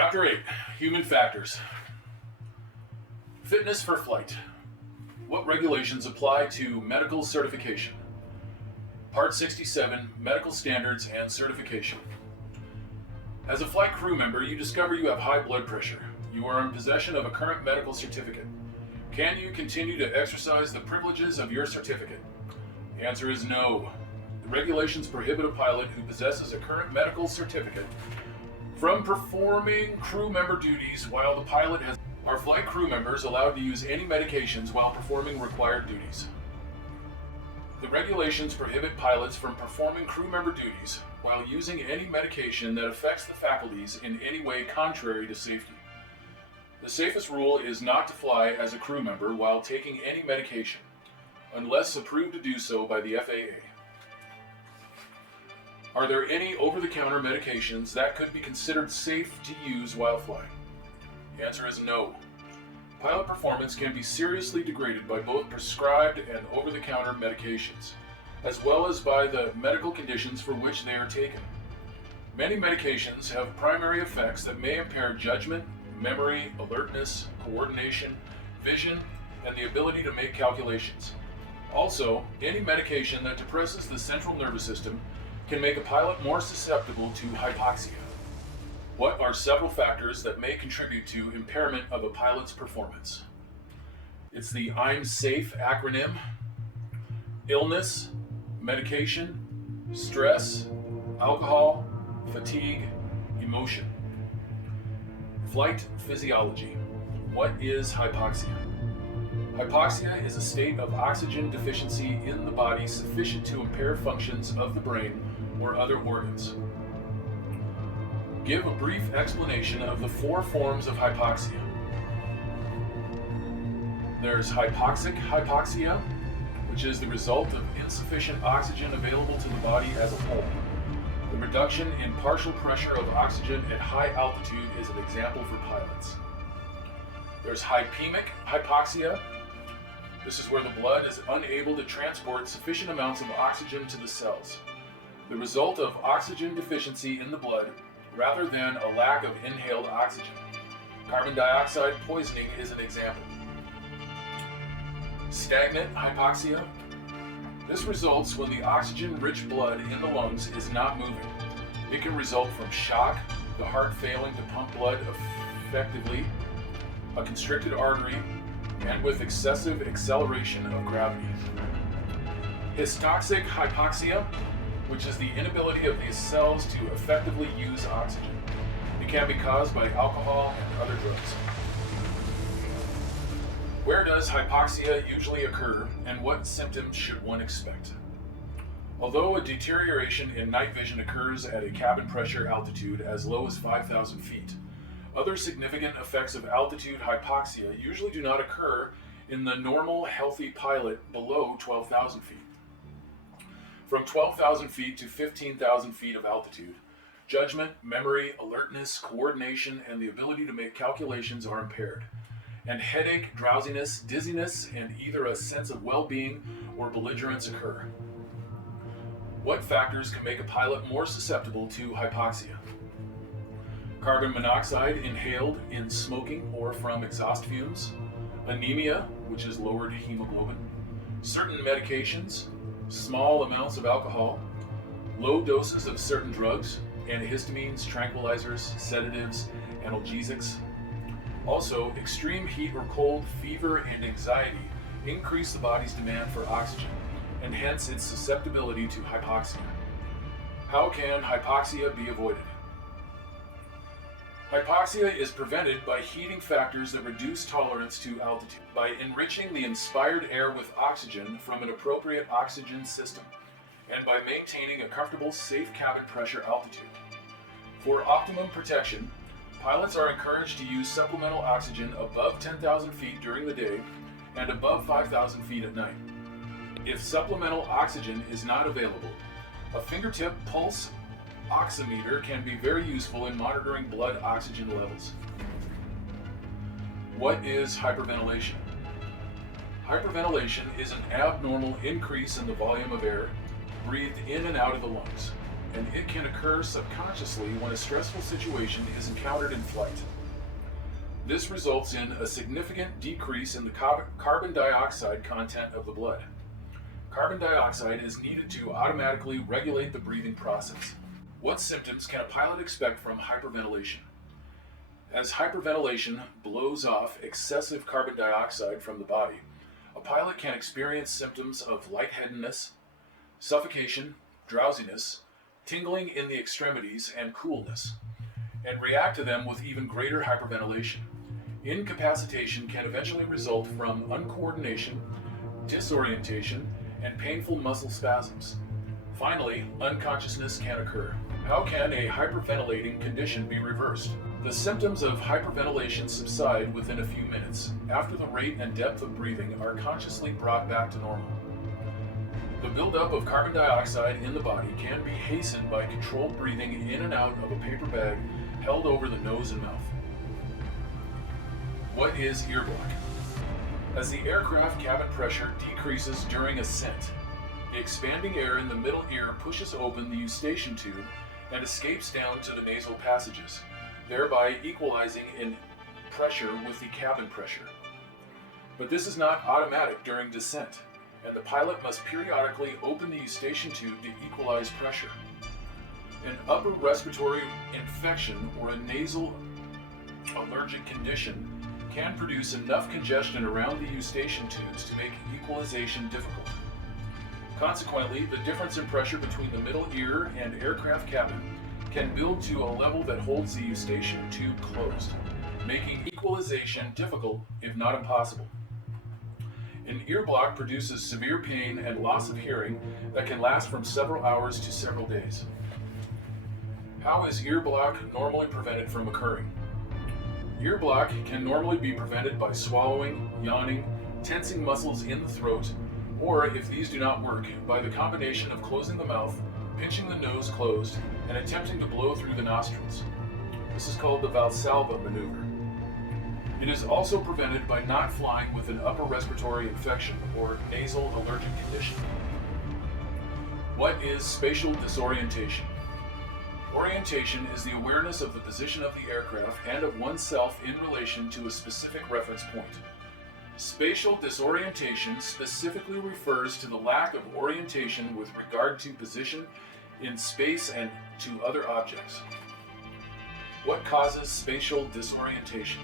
Chapter 8, Human Factors. Fitness for flight. What regulations apply to medical certification? Part 67, Medical Standards and Certification. As a flight crew member, you discover you have high blood pressure. You are in possession of a current medical certificate. Can you continue to exercise the privileges of your certificate? The answer is no. The regulations prohibit a pilot who possesses a current medical certificate from performing crew member duties while the pilot has. Are flight crew members allowed to use any medications while performing required duties? The regulations prohibit pilots from performing crew member duties while using any medication that affects the faculties in any way contrary to safety. The safest rule is not to fly as a crew member while taking any medication, unless approved to do so by the FAA. Are there any over-the-counter medications that could be considered safe to use while flying? The answer is no. Pilot performance can be seriously degraded by both prescribed and over-the-counter medications, as well as by the medical conditions for which they are taken. Many medications have primary effects that may impair judgment, memory, alertness, coordination, vision, and the ability to make calculations. Also, any medication that depresses the central nervous system can make a pilot more susceptible to hypoxia. What are several factors that may contribute to impairment of a pilot's performance? It's the I'm SAFE acronym: illness, medication, stress, alcohol, fatigue, emotion. Flight physiology. What is hypoxia? Hypoxia is a state of oxygen deficiency in the body sufficient to impair functions of the brain or other organs. Give a brief explanation of the four forms of hypoxia. There's hypoxic hypoxia, which is the result of insufficient oxygen available to the body as a whole. The reduction in partial pressure of oxygen at high altitude is an example for pilots. There's hypemic hypoxia. This is where the blood is unable to transport sufficient amounts of oxygen to the cells. The result of oxygen deficiency in the blood rather than a lack of inhaled oxygen. Carbon dioxide poisoning is an example. Stagnant hypoxia. This results when the oxygen-rich blood in the lungs is not moving. It can result from shock, the heart failing to pump blood effectively, a constricted artery, and with excessive acceleration of gravity. Hystoxic hypoxia, which is the inability of these cells to effectively use oxygen. It can be caused by alcohol and other drugs. Where does hypoxia usually occur, and what symptoms should one expect? Although a deterioration in night vision occurs at a cabin pressure altitude as low as 5,000 feet, other significant effects of altitude hypoxia usually do not occur in the normal, healthy pilot below 12,000 feet. From 12,000 feet to 15,000 feet of altitude, judgment, memory, alertness, coordination, and the ability to make calculations are impaired, and headache, drowsiness, dizziness, and either a sense of well-being or belligerence occur. What factors can make a pilot more susceptible to hypoxia? Carbon monoxide inhaled in smoking or from exhaust fumes, anemia, which is lowered hemoglobin, certain medications, small amounts of alcohol, low doses of certain drugs, antihistamines, tranquilizers, sedatives, analgesics. Also, extreme heat or cold, fever, and anxiety increase the body's demand for oxygen, and hence its susceptibility to hypoxia. How can hypoxia be avoided? Hypoxia is prevented by heating factors that reduce tolerance to altitude, by enriching the inspired air with oxygen from an appropriate oxygen system, and by maintaining a comfortable, safe cabin pressure altitude. For optimum protection, pilots are encouraged to use supplemental oxygen above 10,000 feet during the day and above 5,000 feet at night. If supplemental oxygen is not available, a fingertip pulse oximeter can be very useful in monitoring blood oxygen levels. What is hyperventilation? Hyperventilation is an abnormal increase in the volume of air breathed in and out of the lungs. and it can occur subconsciously when a stressful situation is encountered in flight. This results in a significant decrease in the carbon dioxide content of the blood. Carbon dioxide is needed to automatically regulate the breathing process. What symptoms can a pilot expect from hyperventilation? As hyperventilation blows off excessive carbon dioxide from the body, a pilot can experience symptoms of lightheadedness, suffocation, drowsiness, tingling in the extremities, and coolness, and react to them with even greater hyperventilation. Incapacitation can eventually result from uncoordination, disorientation, and painful muscle spasms. Finally, unconsciousness can occur. How can a hyperventilating condition be reversed? The symptoms of hyperventilation subside within a few minutes after the rate and depth of breathing are consciously brought back to normal. The buildup of carbon dioxide in the body can be hastened by controlled breathing in and out of a paper bag held over the nose and mouth. What is ear block? As the aircraft cabin pressure decreases during ascent, the expanding air in the middle ear pushes open the eustachian tube and escapes down to the nasal passages, thereby equalizing in pressure with the cabin pressure. But this is not automatic during descent, and the pilot must periodically open the eustachian tube to equalize pressure. An upper respiratory infection or a nasal allergic condition can produce enough congestion around the eustachian tubes to make equalization difficult. Consequently, the difference in pressure between the middle ear and aircraft cabin can build to a level that holds the eustachian tube closed, making equalization difficult, if not impossible. An ear block produces severe pain and loss of hearing that can last from several hours to several days. How is ear block normally prevented from occurring? Ear block can normally be prevented by swallowing, yawning, tensing muscles in the throat, or if these do not work, by the combination of closing the mouth, pinching the nose closed, and attempting to blow through the nostrils. This is called the Valsalva maneuver. It is also prevented by not flying with an upper respiratory infection or nasal allergic condition. What is spatial disorientation? Orientation is the awareness of the position of the aircraft and of oneself in relation to a specific reference point. Spatial disorientation specifically refers to the lack of orientation with regard to position in space and to other objects. What causes spatial disorientation?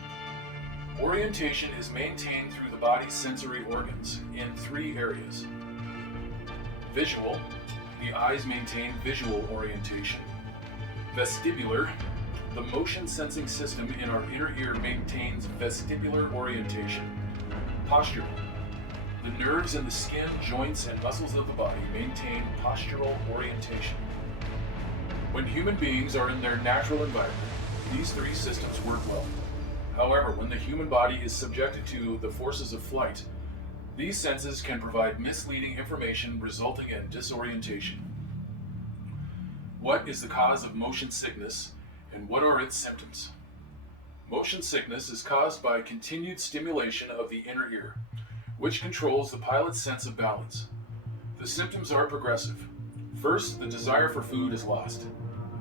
Orientation is maintained through the body's sensory organs in three areas. Visual, the eyes maintain visual orientation. Vestibular, the motion sensing system in our inner ear maintains vestibular orientation. Postural, the nerves in the skin, joints, and muscles of the body maintain postural orientation. When human beings are in their natural environment, these three systems work well. However, when the human body is subjected to the forces of flight, these senses can provide misleading information resulting in disorientation. What is the cause of motion sickness, and what are its symptoms? Motion sickness is caused by continued stimulation of the inner ear, which controls the pilot's sense of balance. The symptoms are progressive. First, the desire for food is lost.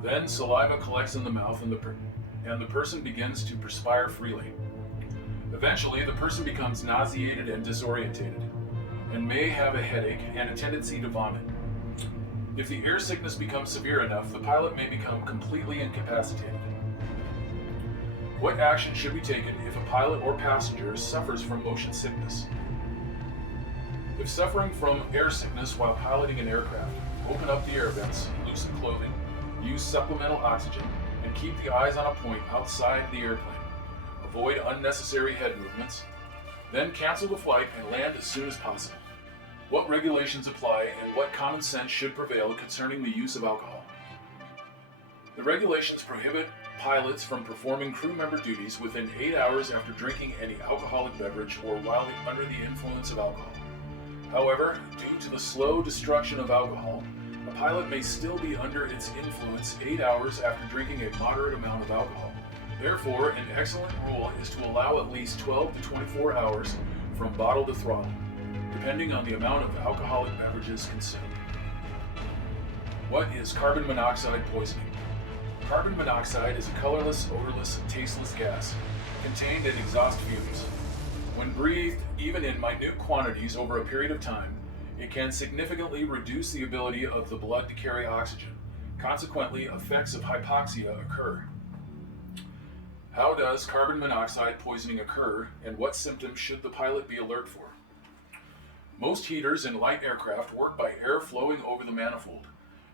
Then saliva collects in the mouth and the person begins to perspire freely. Eventually, the person becomes nauseated and disorientated, and may have a headache and a tendency to vomit. If the air sickness becomes severe enough, the pilot may become completely incapacitated. What action should be taken if a pilot or passenger suffers from motion sickness? If suffering from air sickness while piloting an aircraft, open up the air vents, loosen clothing, use supplemental oxygen, and keep the eyes on a point outside the airplane. Avoid unnecessary head movements. Then cancel the flight and land as soon as possible. What regulations apply and what common sense should prevail concerning the use of alcohol? The regulations prohibit pilots from performing crew member duties within 8 hours after drinking any alcoholic beverage or while under the influence of alcohol. However, due to the slow destruction of alcohol, a pilot may still be under its influence 8 hours after drinking a moderate amount of alcohol. Therefore, an excellent rule is to allow at least 12 to 24 hours from bottle to throttle, depending on the amount of alcoholic beverages consumed. What is carbon monoxide poisoning? Carbon monoxide is a colorless, odorless, and tasteless gas contained in exhaust fumes. When breathed, even in minute quantities over a period of time, it can significantly reduce the ability of the blood to carry oxygen. Consequently, effects of hypoxia occur. How does carbon monoxide poisoning occur, and what symptoms should the pilot be alert for? Most heaters in light aircraft work by air flowing over the manifold.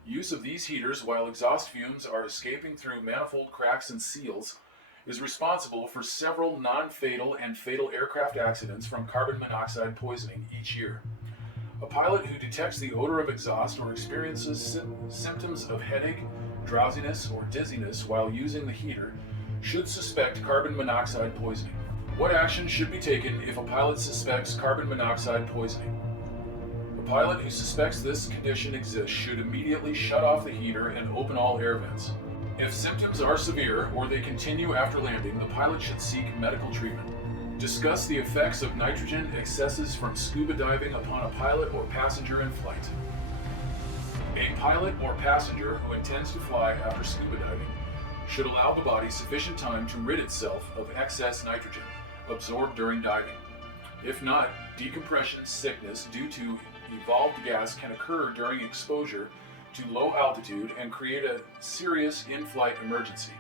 Use of these heaters while exhaust fumes are escaping through manifold cracks and seals is responsible for several non-fatal and fatal aircraft accidents from carbon monoxide poisoning each year. A pilot who detects the odor of exhaust or experiences symptoms of headache, drowsiness, or dizziness while using the heater should suspect carbon monoxide poisoning. What action should be taken if a pilot suspects carbon monoxide poisoning? A pilot who suspects this condition exists should immediately shut off the heater and open all air vents. If symptoms are severe or they continue after landing, the pilot should seek medical treatment. Discuss the effects of nitrogen excesses from scuba diving upon a pilot or passenger in flight. A pilot or passenger who intends to fly after scuba diving should allow the body sufficient time to rid itself of excess nitrogen absorbed during diving. If not, decompression sickness due to evolved gas can occur during exposure to low altitude and create a serious in-flight emergency.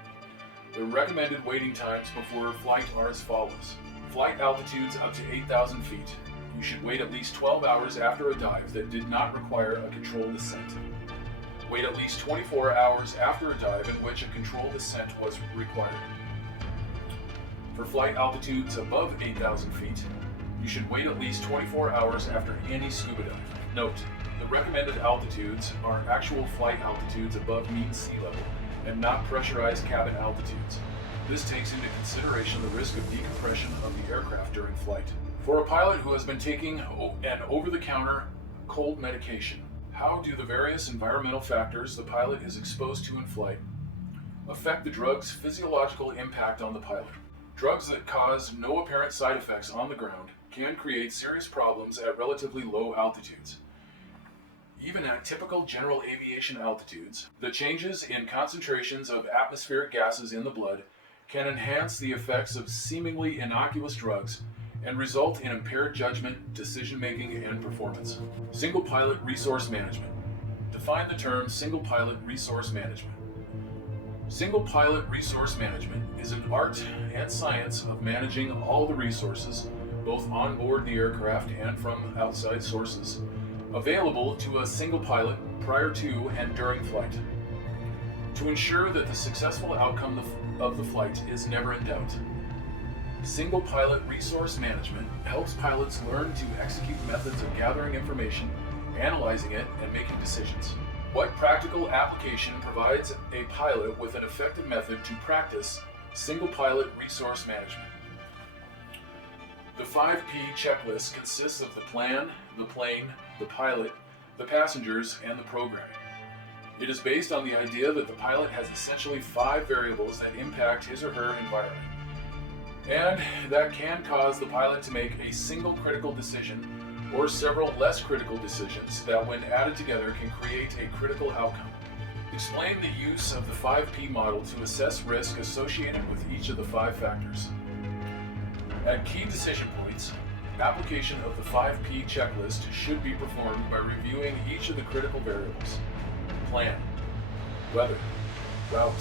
The recommended waiting times before flight are as follows. Flight altitudes up to 8,000 feet. You should wait at least 12 hours after a dive that did not require a controlled descent. Wait at least 24 hours after a dive in which a controlled descent was required. For flight altitudes above 8,000 feet, you should wait at least 24 hours after any scuba dive. Note, the recommended altitudes are actual flight altitudes above mean sea level and not pressurized cabin altitudes. This takes into consideration the risk of decompression of the aircraft during flight. For a pilot who has been taking an over-the-counter cold medication, how do the various environmental factors the pilot is exposed to in flight affect the drug's physiological impact on the pilot? Drugs that cause no apparent side effects on the ground can create serious problems at relatively low altitudes. Even at typical general aviation altitudes, the changes in concentrations of atmospheric gases in the blood can enhance the effects of seemingly innocuous drugs and result in impaired judgment, decision-making, and performance. Single pilot resource management. Define the term single pilot resource management. Single pilot resource management is an art and science of managing all the resources, both on board the aircraft and from outside sources, available to a single pilot prior to and during flight, to ensure that the successful outcome of the flight is never in doubt. Single pilot resource management helps pilots learn to execute methods of gathering information, analyzing it, and making decisions. What practical application provides a pilot with an effective method to practice single pilot resource management? The 5P checklist consists of the plan, the plane, the pilot, the passengers, and the programming. It is based on the idea that the pilot has essentially 5 variables that impact his or her environment, and that can cause the pilot to make a single critical decision or several less critical decisions that, when added together, can create a critical outcome. Explain the use of the 5P model to assess risk associated with each of the 5 factors. At key decision points, application of the 5P checklist should be performed by reviewing each of the critical variables: plan, weather, route,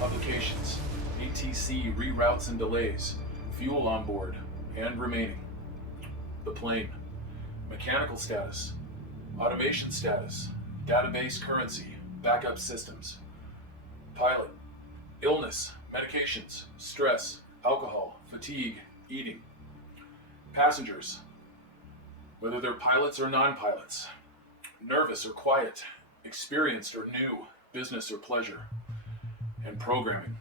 publications, ATC reroutes and delays, fuel on board, and remaining. The plane, mechanical status, automation status, database currency, backup systems. Pilot, illness, medications, stress, alcohol, fatigue, eating. Passengers, whether they're pilots or non-pilots, nervous or quiet, experienced or new, business or pleasure. And programming,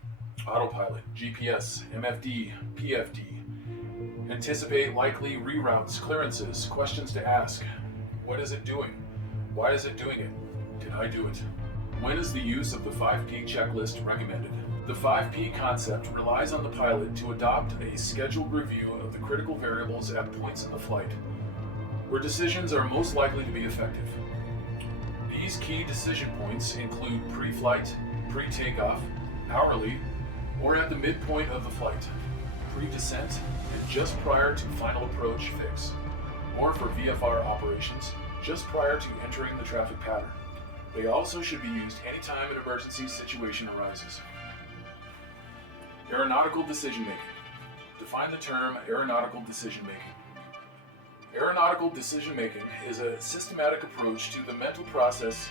autopilot, GPS, MFD, PFD. Anticipate likely reroutes, clearances, questions to ask. What is it doing? Why is it doing it? Did I do it? When is the use of the 5P checklist recommended? The 5P concept relies on the pilot to adopt a scheduled review of the critical variables at points in the flight where decisions are most likely to be effective. These These key decision points include pre-flight, pre-takeoff, hourly, or at the midpoint of the flight, pre-descent, and just prior to final approach fix, or for VFR operations, just prior to entering the traffic pattern. They also should be used anytime an emergency situation arises. Aeronautical decision making. Define the term aeronautical decision making. Aeronautical decision making is a systematic approach to the mental process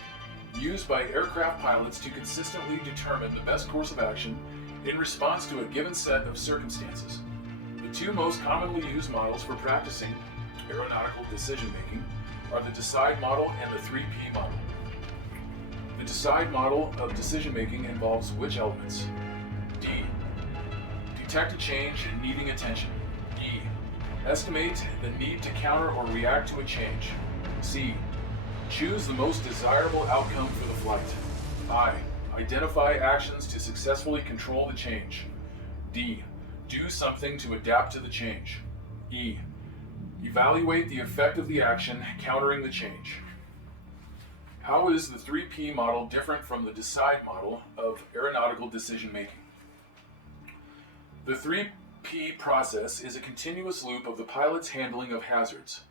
used by aircraft pilots to consistently determine the best course of action in response to a given set of circumstances. The two most commonly used models for practicing aeronautical decision making are the DECIDE model and the 3P model. The DECIDE model of decision making involves which elements? D. Detect a change needing attention. E. Estimate the need to counter or react to a change. C. Choose the most desirable outcome for the flight. I. Identify actions to successfully control the change. D. Do something to adapt to the change. E. Evaluate the effect of the action countering the change. How is the 3P model different from the DECIDE model of aeronautical decision making? The 3P process is a continuous loop of the pilot's handling of hazards.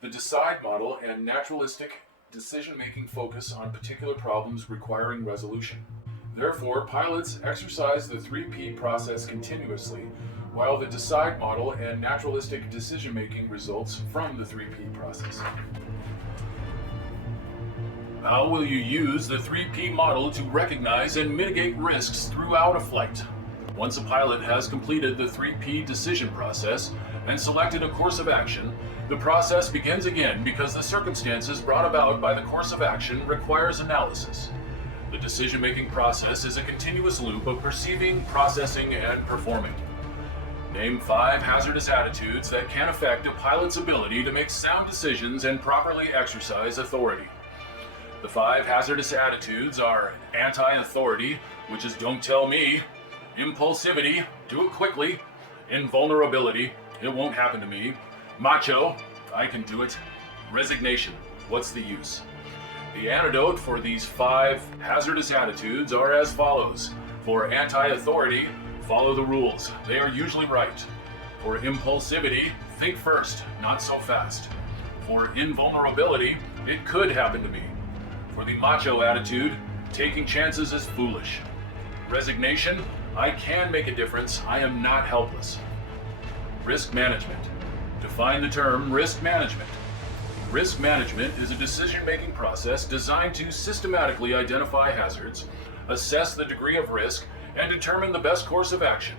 The DECIDE model and naturalistic decision-making focus on particular problems requiring resolution. Therefore, pilots exercise the 3P process continuously, while the DECIDE model and naturalistic decision-making results from the 3P process. How will you use the 3P model to recognize and mitigate risks throughout a flight? Once a pilot has completed the 3P decision process and selected a course of action, the process begins again because the circumstances brought about by the course of action requires analysis. The decision-making process is a continuous loop of perceiving, processing, and performing. Name 5 hazardous attitudes that can affect a pilot's ability to make sound decisions and properly exercise authority. The 5 hazardous attitudes are anti-authority, which is don't tell me, impulsivity, do it quickly, invulnerability, it won't happen to me, macho, I can do it, resignation, what's the use? The antidote for these 5 hazardous attitudes are as follows. For anti-authority, follow the rules, they are usually right. For impulsivity, think first, not so fast. For invulnerability, it could happen to me. For the macho attitude, taking chances is foolish. Resignation, I can make a difference, I am not helpless. Risk management. Define the term risk management. Risk management is a decision-making process designed to systematically identify hazards, assess the degree of risk, and determine the best course of action.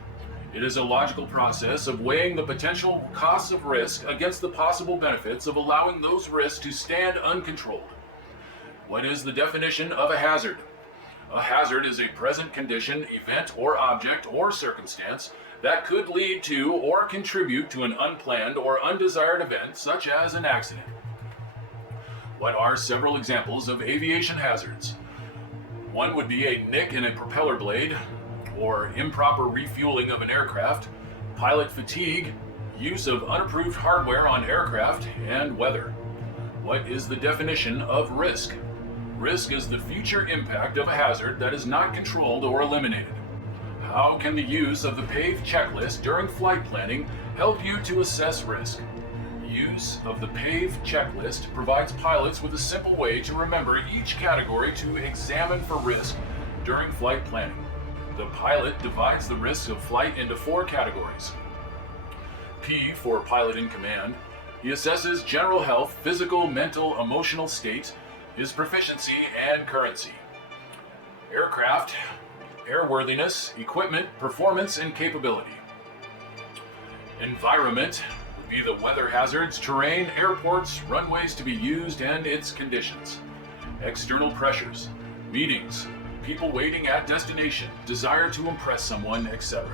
It is a logical process of weighing the potential costs of risk against the possible benefits of allowing those risks to stand uncontrolled. What is the definition of a hazard? A hazard is a present condition, event, or object, or circumstance that could lead to or contribute to an unplanned or undesired event, such as an accident. What are several examples of aviation hazards? One would be a nick in a propeller blade, or improper refueling of an aircraft, pilot fatigue, use of unapproved hardware on aircraft, and weather. What is the definition of risk? Risk is the future impact of a hazard that is not controlled or eliminated. How can the use of the PAVE checklist during flight planning help you to assess risk? Use of the PAVE checklist provides pilots with a simple way to remember each category to examine for risk during flight planning. The pilot divides the risks of flight into 4 categories. P for pilot in command. He assesses general health, physical, mental, emotional state, his proficiency, and currency. Aircraft, airworthiness, equipment, performance, and capability. Environment would be the weather hazards, terrain, airports, runways to be used, and its conditions. External pressures, meetings, people waiting at destination, desire to impress someone, etc.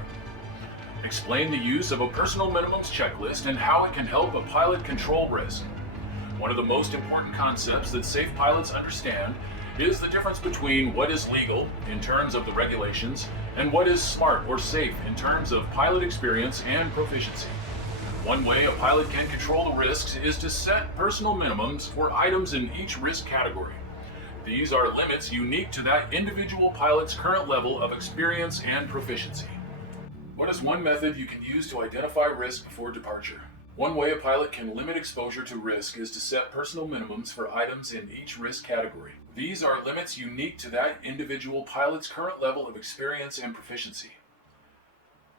Explain the use of a personal minimums checklist and how it can help a pilot control risk. One of the most important concepts that safe pilots understand is the difference between what is legal in terms of the regulations and what is smart or safe in terms of pilot experience and proficiency. One way a pilot can control the risks is to set personal minimums for items in each risk category. These are limits unique to that individual pilot's current level of experience and proficiency. What is one method you can use to identify risk before departure? One way a pilot can limit exposure to risk is to set personal minimums for items in each risk category. These are limits unique to that individual pilot's current level of experience and proficiency.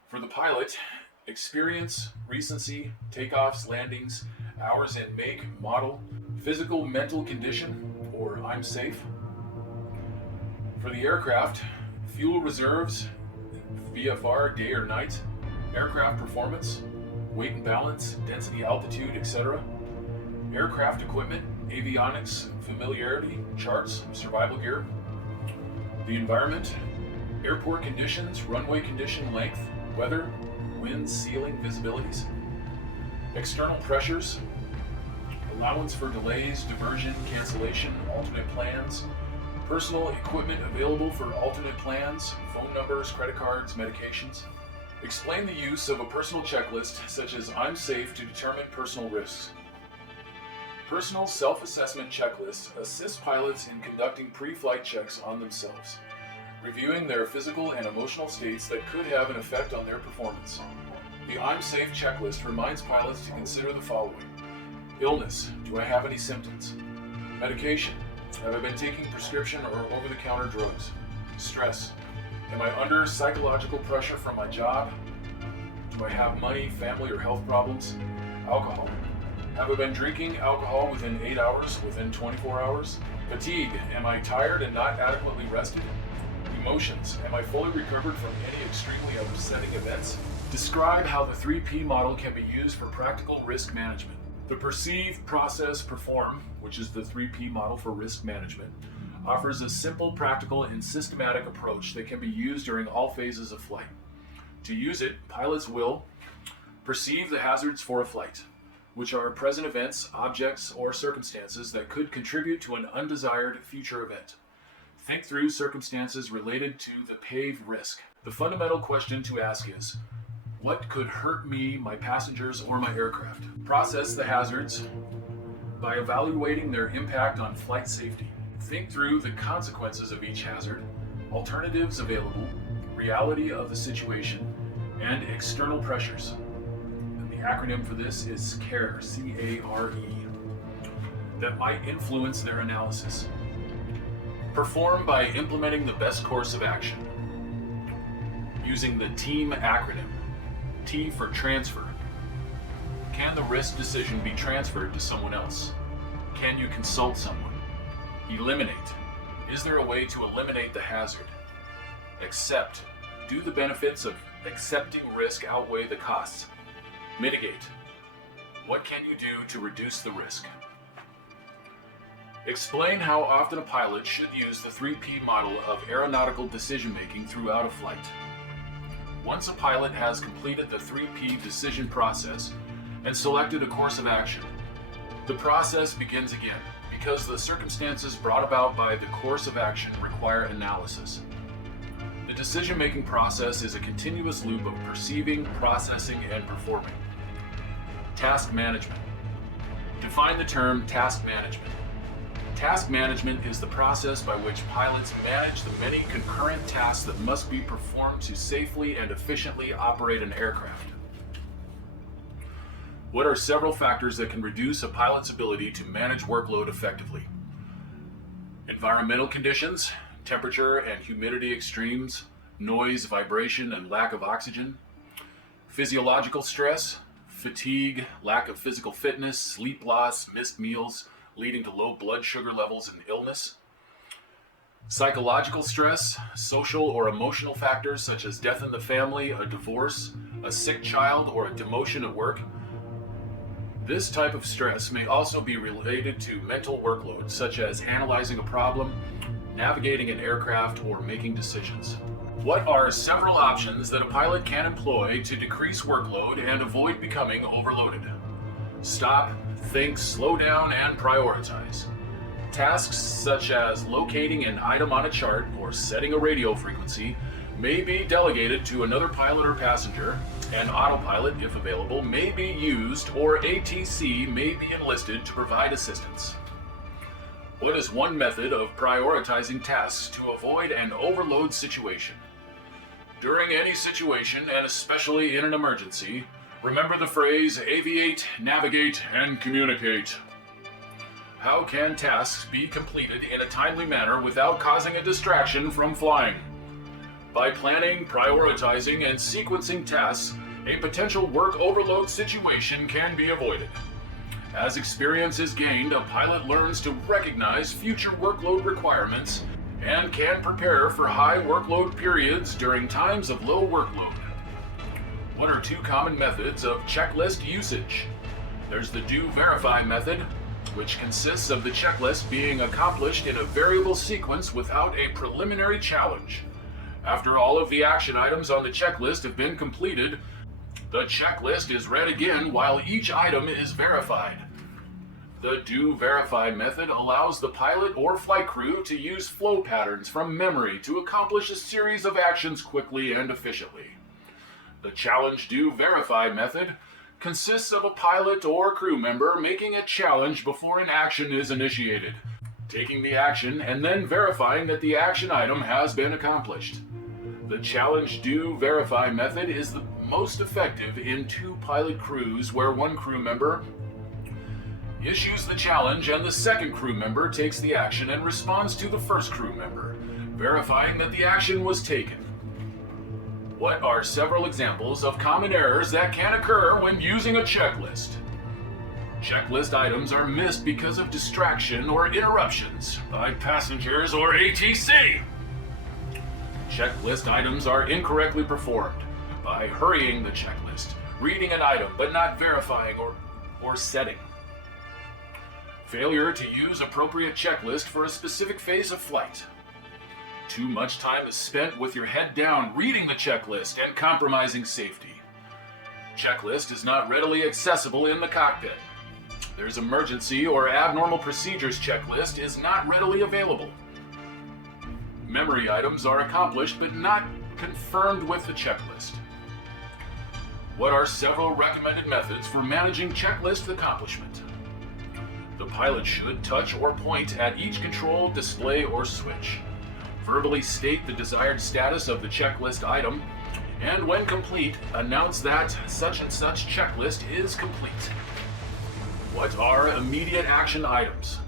For the pilot, experience, recency, takeoffs, landings, hours in make, model, physical, mental condition, or I'm safe. For the aircraft, fuel reserves, VFR, day or night, aircraft performance, weight and balance, density, altitude, etc. Aircraft equipment, avionics, familiarity, charts, survival gear. The environment, airport conditions, runway condition length, weather, wind, ceiling, visibilities. External pressures, allowance for delays, diversion, cancellation, alternate plans, personal equipment available for alternate plans, phone numbers, credit cards, medications. Explain the use of a personal checklist such as I'm safe to determine personal risks. Personal self-assessment checklists assist pilots in conducting pre-flight checks on themselves, reviewing their physical and emotional states that could have an effect on their performance. The I'm safe checklist reminds pilots to consider the following. Illness, do I have any symptoms? Medication, have I been taking prescription or over-the-counter drugs? Stress, am I under psychological pressure from my job? Do I have money, family, or health problems? Alcohol, have I been drinking alcohol within 8 hours, within 24 hours? Fatigue, am I tired and not adequately rested? Emotions, am I fully recovered from any extremely upsetting events? Describe how the 3P model can be used for practical risk management. The Perceive, Process, Perform, which is the 3P model for risk management, offers a simple, practical, and systematic approach that can be used during all phases of flight. To use it, pilots will perceive the hazards for a flight, which are present events, objects, or circumstances that could contribute to an undesired future event. Think through circumstances related to the PAVE risk. The fundamental question to ask is, what could hurt me, my passengers, or my aircraft? Process the hazards by evaluating their impact on flight safety. Think through the consequences of each hazard, alternatives available, reality of the situation, and external pressures. And the acronym for this is CARE, C-A-R-E, that might influence their analysis. Perform by implementing the best course of action. Using the TEAM acronym. T for transfer. Can the risk decision be transferred to someone else? Can you consult someone? Eliminate. Is there a way to eliminate the hazard? Accept. Do the benefits of accepting risk outweigh the costs? Mitigate. What can you do to reduce the risk? Explain how often a pilot should use the 3P model of aeronautical decision-making throughout a flight. Once a pilot has completed the 3P decision process and selected a course of action, the process begins again because the circumstances brought about by the course of action require analysis. The decision-making process is a continuous loop of perceiving, processing, and performing. Task management. Define the term task management. Task management is the process by which pilots manage the many concurrent tasks that must be performed to safely and efficiently operate an aircraft. What are several factors that can reduce a pilot's ability to manage workload effectively? Environmental conditions, temperature and humidity extremes, noise, vibration, and lack of oxygen. Physiological stress, fatigue, lack of physical fitness, sleep loss, missed meals, leading to low blood sugar levels and illness. Psychological stress, social or emotional factors such as death in the family, a divorce, a sick child, or a demotion at work. This type of stress may also be related to mental workload, such as analyzing a problem, navigating an aircraft, or making decisions. What are several options that a pilot can employ to decrease workload and avoid becoming overloaded? Stop, think, slow down, and prioritize. Tasks such as locating an item on a chart or setting a radio frequency may be delegated to another pilot or passenger, and autopilot, if available, may be used, or ATC may be enlisted to provide assistance. What is one method of prioritizing tasks to avoid an overload situation? During any situation, and especially in an emergency, remember the phrase aviate, navigate, and communicate. How can tasks be completed in a timely manner without causing a distraction from flying? By planning, prioritizing, and sequencing tasks, a potential work overload situation can be avoided. As experience is gained, a pilot learns to recognize future workload requirements and can prepare for high workload periods during times of low workload. What are two common methods of checklist usage? There's the do-verify method, which consists of the checklist being accomplished in a variable sequence without a preliminary challenge. After all of the action items on the checklist have been completed, the checklist is read again while each item is verified. The do-verify method allows the pilot or flight crew to use flow patterns from memory to accomplish a series of actions quickly and efficiently. The challenge do-verify method consists of a pilot or crew member making a challenge before an action is initiated, taking the action and then verifying that the action item has been accomplished. The challenge do-verify method is the most effective in two pilot crews where one crew member issues the challenge and the second crew member takes the action and responds to the first crew member, verifying that the action was taken. What are several examples of common errors that can occur when using a checklist? Checklist items are missed because of distraction or interruptions by passengers or ATC. Checklist items are incorrectly performed by hurrying the checklist, reading an item but not verifying or setting. Failure to use appropriate checklist for a specific phase of flight. Too much time is spent with your head down reading the checklist and compromising safety. Checklist is not readily accessible in the cockpit. There's emergency or abnormal procedures checklist is not readily available. Memory items are accomplished but not confirmed with the checklist. What are several recommended methods for managing checklist accomplishment? The pilot should touch or point at each control, display, or switch. Verbally state the desired status of the checklist item, and when complete, announce that such and such checklist is complete. What are immediate action items?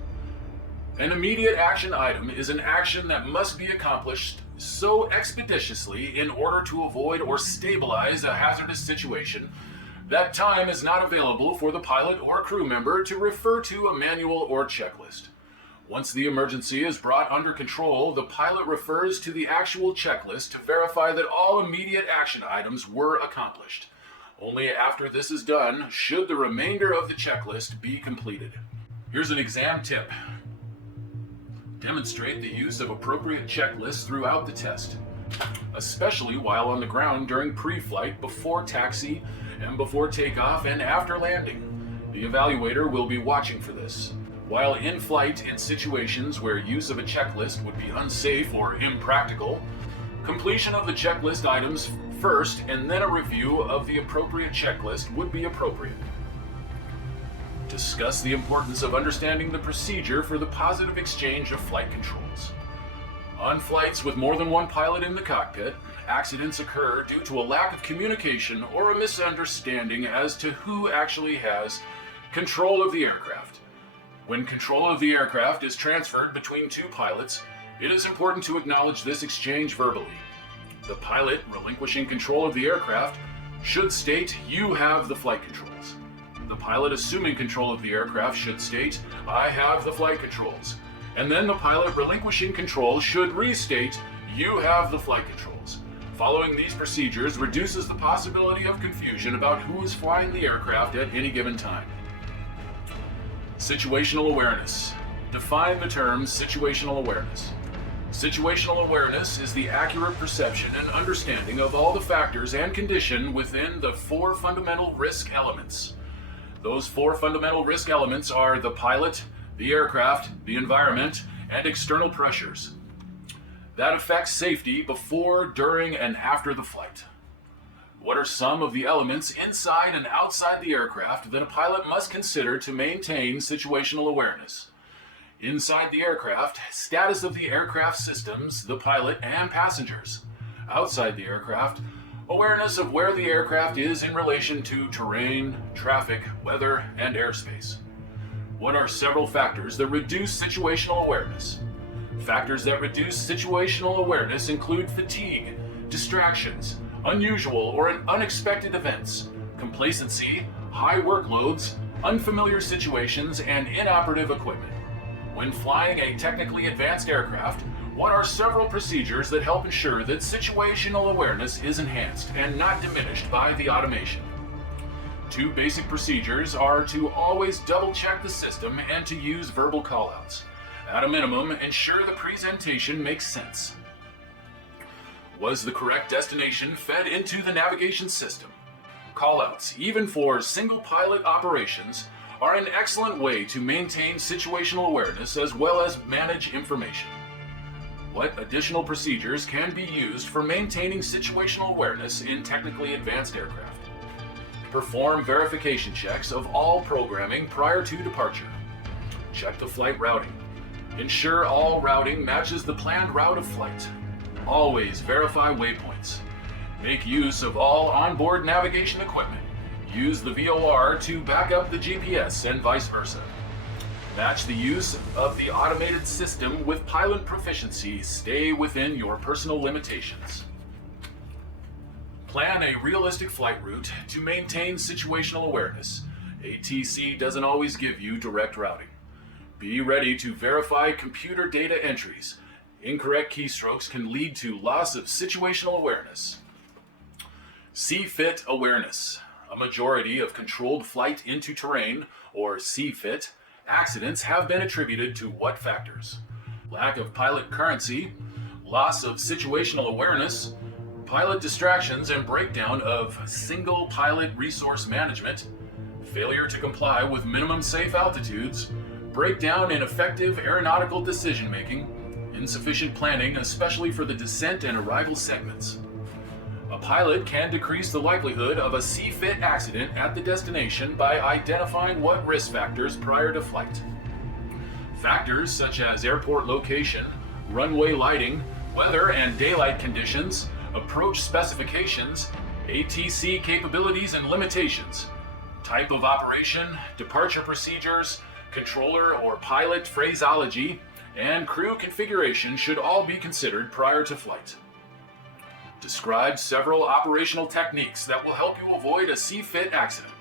An immediate action item is an action that must be accomplished so expeditiously in order to avoid or stabilize a hazardous situation that time is not available for the pilot or crew member to refer to a manual or checklist. Once the emergency is brought under control, the pilot refers to the actual checklist to verify that all immediate action items were accomplished. Only after this is done should the remainder of the checklist be completed. Here's an exam tip. Demonstrate the use of appropriate checklists throughout the test, especially while on the ground during pre-flight, before taxi, and before takeoff and after landing. The evaluator will be watching for this. While in flight in situations where use of a checklist would be unsafe or impractical, completion of the checklist items first and then a review of the appropriate checklist would be appropriate. Discuss the importance of understanding the procedure for the positive exchange of flight controls. On flights with more than one pilot in the cockpit, accidents occur due to a lack of communication or a misunderstanding as to who actually has control of the aircraft. When control of the aircraft is transferred between two pilots, it is important to acknowledge this exchange verbally. The pilot relinquishing control of the aircraft should state, "You have the flight controls." The pilot assuming control of the aircraft should state, "I have the flight controls." And then the pilot relinquishing control should restate, "You have the flight controls." Following these procedures reduces the possibility of confusion about who is flying the aircraft at any given time. Situational awareness. Define the term situational awareness. Situational awareness is the accurate perception and understanding of all the factors and condition within the four fundamental risk elements. Those four fundamental risk elements are the pilot, the aircraft, the environment, and external pressures that affect safety before, during, and after the flight. What are some of the elements inside and outside the aircraft that a pilot must consider to maintain situational awareness? Inside the aircraft, status of the aircraft systems, the pilot, and passengers. Outside the aircraft, awareness of where the aircraft is in relation to terrain, traffic, weather, and airspace. What are several factors that reduce situational awareness? Factors that reduce situational awareness include fatigue, distractions, unusual or unexpected events, complacency, high workloads, unfamiliar situations, and inoperative equipment. When flying a technically advanced aircraft, what are several procedures that help ensure that situational awareness is enhanced and not diminished by the automation? Two basic procedures are to always double-check the system and to use verbal callouts. At a minimum, ensure the presentation makes sense. Was the correct destination fed into the navigation system? Callouts, even for single pilot operations, are an excellent way to maintain situational awareness as well as manage information. What additional procedures can be used for maintaining situational awareness in technically advanced aircraft? Perform verification checks of all programming prior to departure. Check the flight routing. Ensure all routing matches the planned route of flight. Always verify waypoints. Make use of all onboard navigation equipment. Use the VOR to back up the GPS and vice versa. Match the use of the automated system with pilot proficiency. Stay within your personal limitations. Plan a realistic flight route to maintain situational awareness. ATC doesn't always give you direct routing. Be ready to verify computer data entries. Incorrect keystrokes can lead to loss of situational awareness. CFIT awareness. A majority of controlled flight into terrain, or CFIT, accidents have been attributed to what factors? Lack of pilot currency, loss of situational awareness, pilot distractions and breakdown of single pilot resource management, failure to comply with minimum safe altitudes, breakdown in effective aeronautical decision-making, insufficient planning, especially for the descent and arrival segments. A pilot can decrease the likelihood of a CFIT accident at the destination by identifying what risk factors prior to flight. Factors such as airport location, runway lighting, weather and daylight conditions, approach specifications, ATC capabilities and limitations, type of operation, departure procedures, controller or pilot phraseology, and crew configuration should all be considered prior to flight. Describe several operational techniques that will help you avoid a CFIT accident.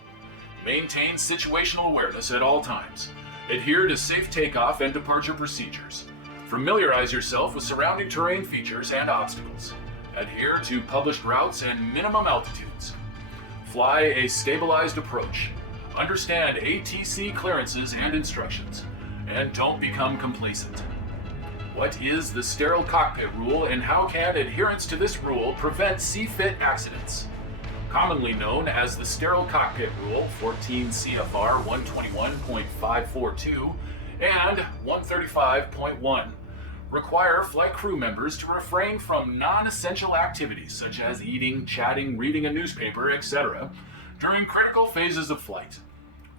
Maintain situational awareness at all times. Adhere to safe takeoff and departure procedures. Familiarize yourself with surrounding terrain features and obstacles. Adhere to published routes and minimum altitudes. Fly a stabilized approach. Understand ATC clearances and instructions. And don't become complacent. What is the sterile cockpit rule and how can adherence to this rule prevent CFIT accidents? Commonly known as the sterile cockpit rule, 14 CFR 121.542 and 135.1, require flight crew members to refrain from non-essential activities such as eating, chatting, reading a newspaper, etc. during critical phases of flight.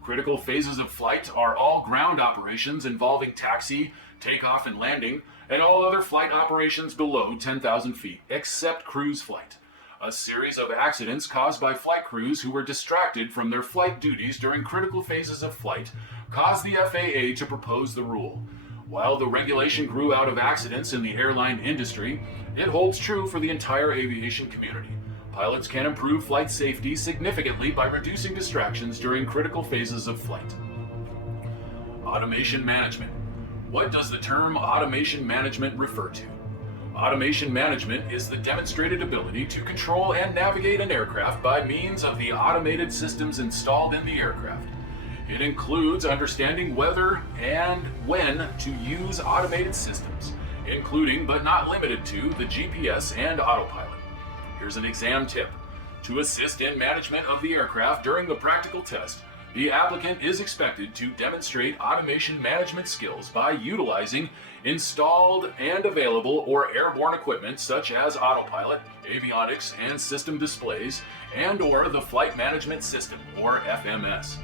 Critical phases of flight are all ground operations involving taxi, takeoff and landing, and all other flight operations below 10,000 feet, except cruise flight. A series of accidents caused by flight crews who were distracted from their flight duties during critical phases of flight caused the FAA to propose the rule. While the regulation grew out of accidents in the airline industry, it holds true for the entire aviation community. Pilots can improve flight safety significantly by reducing distractions during critical phases of flight. Automation management. What does the term automation management refer to? Automation management is the demonstrated ability to control and navigate an aircraft by means of the automated systems installed in the aircraft. It includes understanding whether and when to use automated systems, including but not limited to the GPS and autopilot. Here's an exam tip. To assist in management of the aircraft during the practical test, the applicant is expected to demonstrate automation management skills by utilizing installed and available or airborne equipment such as autopilot, avionics, and system displays, and/or the Flight Management System, or FMS.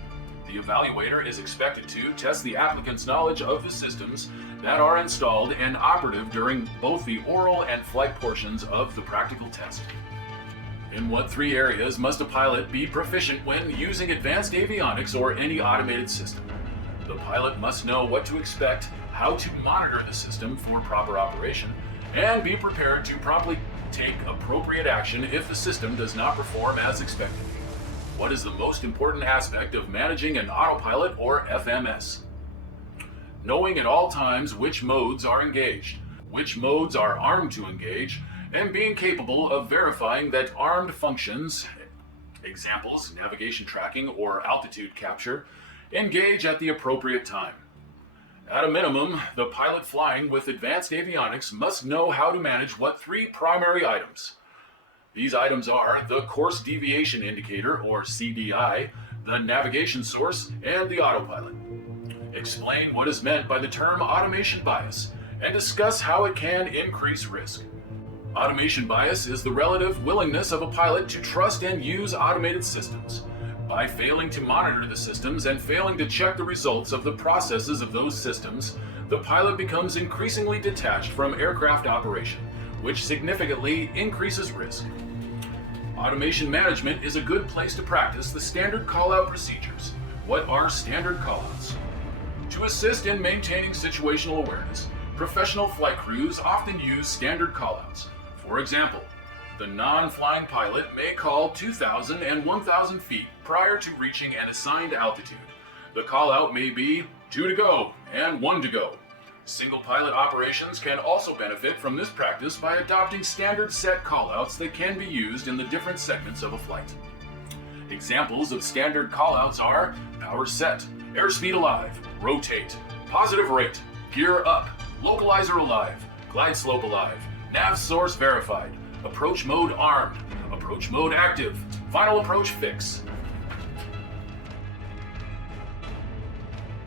The evaluator is expected to test the applicant's knowledge of the systems that are installed and operative during both the oral and flight portions of the practical test. In what 3 areas must a pilot be proficient when using advanced avionics or any automated system? The pilot must know what to expect, how to monitor the system for proper operation, and be prepared to promptly take appropriate action if the system does not perform as expected. What is the most important aspect of managing an autopilot or FMS? Knowing at all times which modes are engaged, which modes are armed to engage, and being capable of verifying that armed functions, examples, navigation tracking or altitude capture, engage at the appropriate time. At a minimum, the pilot flying with advanced avionics must know how to manage what 3 primary items. These items are the course deviation indicator, or CDI, the navigation source, and the autopilot. Explain what is meant by the term automation bias, and discuss how it can increase risk. Automation bias is the relative willingness of a pilot to trust and use automated systems. By failing to monitor the systems and failing to check the results of the processes of those systems, the pilot becomes increasingly detached from aircraft operation, which significantly increases risk. Automation management is a good place to practice the standard call-out procedures. What are standard call-outs? To assist in maintaining situational awareness, professional flight crews often use standard call-outs. For example, the non-flying pilot may call 2,000 and 1,000 feet prior to reaching an assigned altitude. The call-out may be 2 to go and 1 to go. Single pilot operations can also benefit from this practice by adopting standard set callouts that can be used in the different segments of a flight. Examples of standard callouts are power set, airspeed alive, rotate, positive rate, gear up, localizer alive, glide slope alive, nav source verified, approach mode armed, approach mode active, final approach fix,